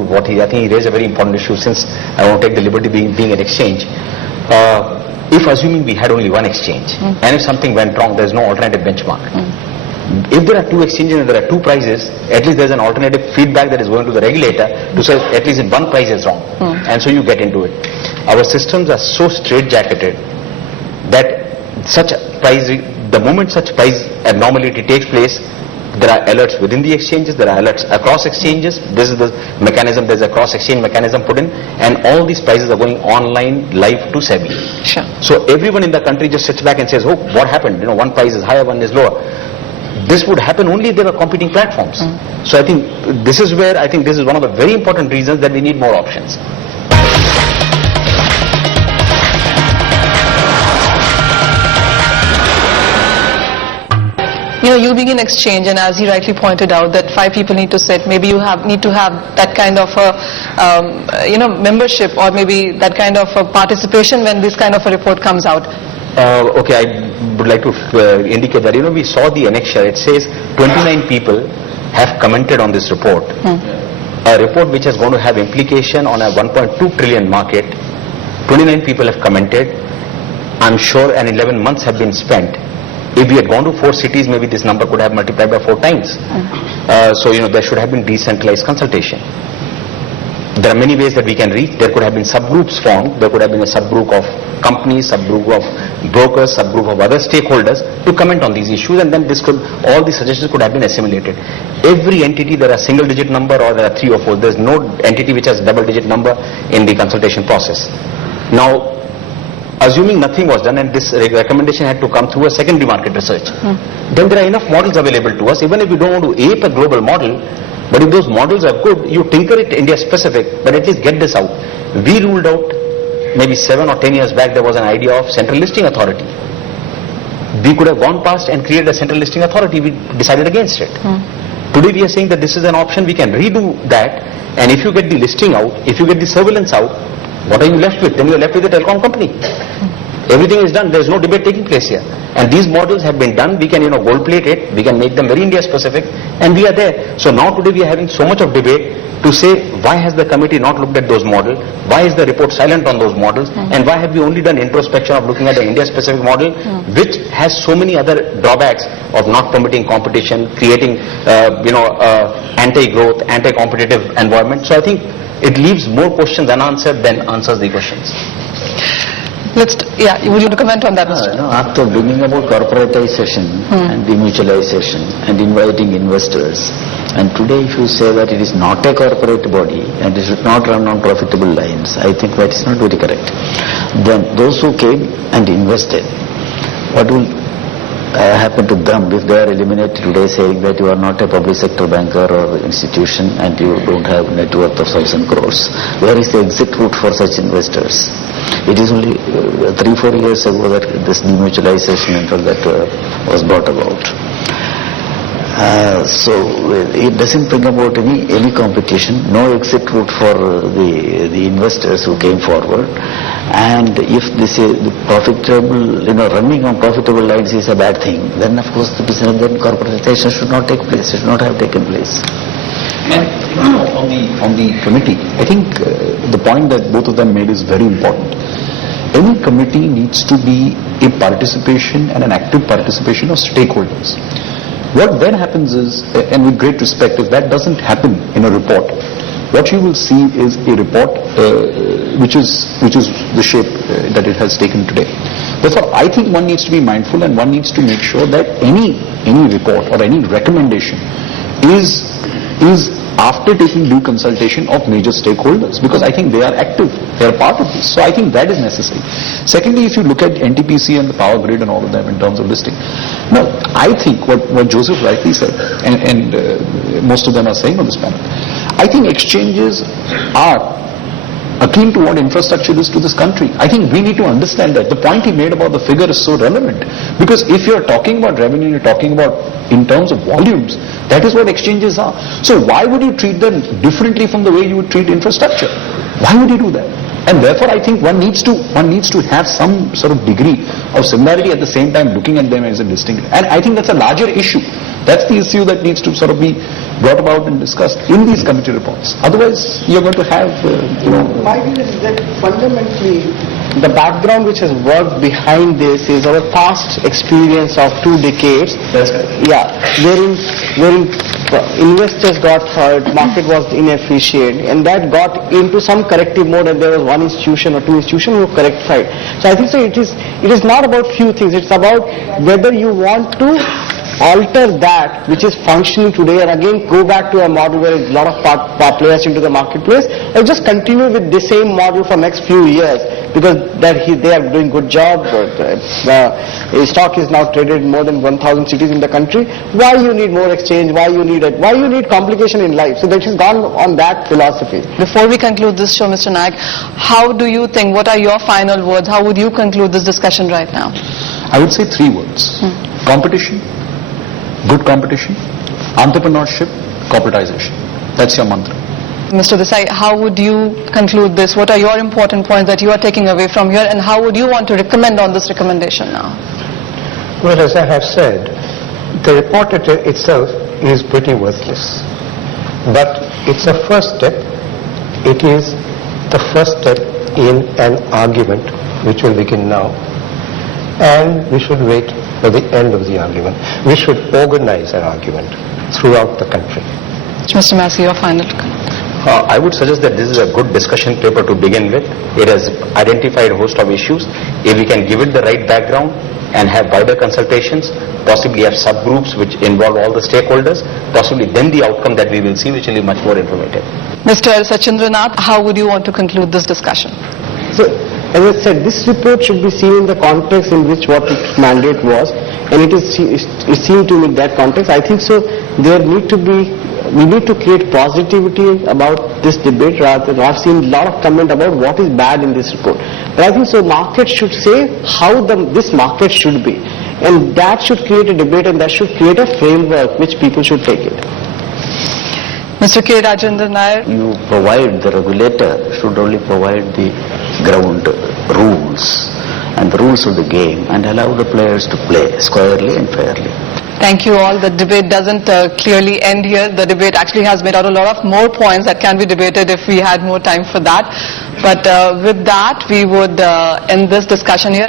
what I think he raised a very important issue, since I want to take the liberty being an exchange. If assuming we had only one exchange, and if something went wrong, there is no alternative benchmark. If there are two exchanges and there are two prices, at least there is an alternative feedback that is going to the regulator to say at least in one price is wrong, and so you get into it. Our systems are so straitjacketed that such price, the moment such price abnormality takes place, there are alerts within the exchanges, there are alerts across exchanges. This is the mechanism, there's a cross-exchange mechanism put in, and all these prices are going online, live to SEBI. Sure. So everyone in the country just sits back and says, oh, what happened? One price is higher, one is lower. This would happen only if there were competing platforms. So I think this is where, I think this is one of the very important reasons that we need more options. You being an exchange, and as he rightly pointed out, that 5 people need to sit. Maybe you need to have that kind of a, membership, or maybe that kind of a participation when this kind of a report comes out. Okay, I would like to indicate that, we saw the annexure. It says 29 people have commented on this report. A report which is going to have implication on a 1.2 trillion market. 29 people have commented. I'm sure, and 11 months have been spent. If we had gone to 4 cities, maybe this number could have multiplied by 4 times. So, there should have been decentralized consultation. There are many ways that we can reach. There could have been subgroups formed. There could have been a subgroup of companies, subgroup of brokers, subgroup of other stakeholders to comment on these issues, and then all the suggestions could have been assimilated. Every entity, there are single-digit number, or there are 3 or 4. There's no entity which has double-digit number in the consultation process. Now, assuming nothing was done and this recommendation had to come through a secondary market research, then there are enough models available to us, even if we don't want to ape a global model. But if those models are good, you tinker it India specific, but at least get this out. We ruled out, maybe 7 or 10 years back, there was an idea of central listing authority. We could have gone past and created a central listing authority. We decided against it. Today we are saying that this is an option, we can redo that, and if you get the listing out, if you get the surveillance out, what are you left with? Then you are left with a telecom company. Everything is done. There is no debate taking place here. And these models have been done. We can, gold plate it. We can make them very India specific, and we are there. So now today we are having so much of debate to say, why has the committee not looked at those models? Why is the report silent on those models? And why have we only done introspection of looking at an India specific model, which has so many other drawbacks of not permitting competition, creating, anti-growth, anti-competitive environment. So I think it leaves more questions unanswered than answers the questions. Would you want to comment on that, Mr.? After bringing about corporatization and demutualization and inviting investors, and today if you say that it is not a corporate body and it should not run on profitable lines, I think that is not very correct. Then those who came and invested, what will happen to them if they are eliminated today, saying that you are not a public sector banker or institution and you don't have net worth of 1,000 crores? Where is the exit route for such investors? It is only 3-4 years ago that this demutualization and all that was brought about. So it doesn't bring about any competition, no exit route for the investors who came forward. And if this is profitable, running on profitable lines is a bad thing, then of course the business, then corporatization should not take place, it should not have taken place. On the committee, I think the point that both of them made is very important. Any committee needs to be a participation and an active participation of stakeholders. What then happens is, and with great respect, if that doesn't happen in a report, what you will see is a report which is the shape that it has taken today. Therefore, I think one needs to be mindful and one needs to make sure that any report or any recommendation is after taking due consultation of major stakeholders, because I think they are active, they are part of this. So I think that is necessary. Secondly, if you look at NTPC and the power grid and all of them in terms of listing, now I think what Joseph rightly said, and most of them are saying on this panel, I think exchanges are akin to what infrastructure is to this country. I think we need to understand that. The point he made about the figure is so relevant, because if you're talking about revenue, you're talking about in terms of volumes, that is what exchanges are. So why would you treat them differently from the way you would treat infrastructure? Why would you do that? And therefore I think one needs to have some sort of degree of similarity, at the same time looking at them as a distinct. And I think that's a larger issue. That's the issue that needs to sort of be brought about and discussed in these committee reports. Otherwise, you're going to have, My view is that fundamentally the background which has worked behind this is our past experience of 2 decades. That's correct. Yeah, wherein investors got hurt, market was inefficient, and that got into some corrective mode, and there was one institution or 2 institutions who correctified. So I think so it is not about few things, it's about whether you want to alter that which is functioning today and again go back to a model where a lot of players into the marketplace, or just continue with the same model for next few years because they are doing good job. The stock is now traded in more than 1,000 cities in the country. Why you need more exchange? Why you need complication in life? So that has gone on that philosophy. Before we conclude this show, Mr. Naik, how do you think, what are your final words? How would you conclude this discussion right now? I would say 3 words. Competition, good competition, entrepreneurship, corporatization. That's your mantra. Mr. Desai, how would you conclude this? What are your important points that you are taking away from here, and how would you want to recommend on this recommendation now? Well, as I have said, the report itself is pretty worthless. But it's a first step. It is the first step in an argument which will begin now. And we should wait for the end of the argument. We should organize an argument throughout the country. Mr. Massey, your final. I would suggest that this is a good discussion paper to begin with. It has identified a host of issues. If we can give it the right background and have wider consultations, possibly have subgroups which involve all the stakeholders, possibly then the outcome that we will see which will be much more informative. Mr. Shachindra Nath, how would you want to conclude this discussion? So, as I said, this report should be seen in the context in which what its mandate was, and it seemed to me that context. I think so. We need to create positivity about this debate rather than I've seen a lot of comment about what is bad in this report. But I think so market should say how this market should be, and that should create a debate and that should create a framework which people should take it. Mr. K. Rajendra Nair. You provide, the regulator should only provide the ground rules and the rules of the game and allow the players to play squarely and fairly. Thank you all. The debate doesn't clearly end here. The debate actually has made out a lot of more points that can be debated if we had more time for that. But with that, we would end this discussion here.